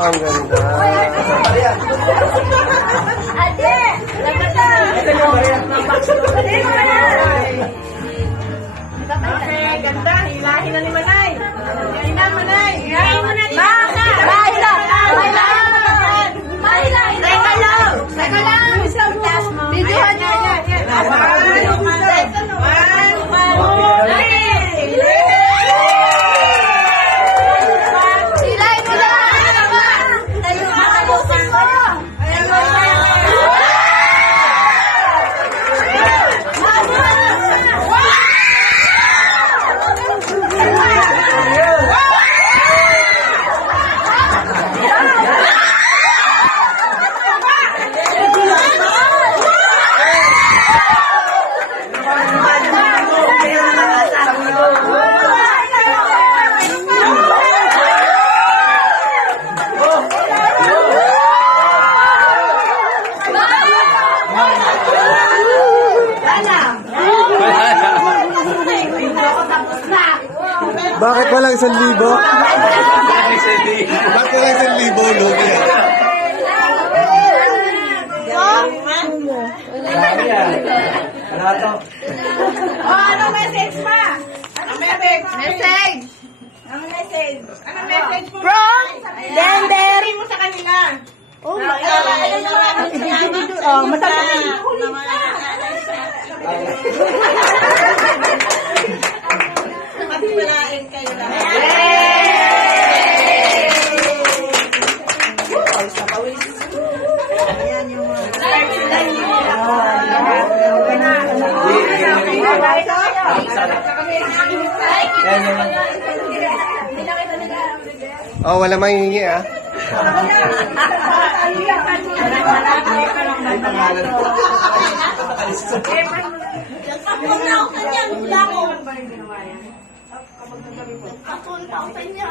ang ganda. Ate! Okay, ganda. Hilahin na ni Manay. Hilahin na, Manay. Hilahin mo na dito. Mahila! Mahila! Teka lang! Teka lang! Videohan nyo! Hilahin mo lang! Makabusin mo! Bakit walang 1,000? Bakit walang 1,000, Lugi? Anong message pa? Anong message? Message! Anong message? Anong message mo? From Dender! Sabihin mo sa kanila. Oh my God! Oh, masarap. Pagpalain kayo lahat. Oh, wala manghingi ah. Ako na ako kanya.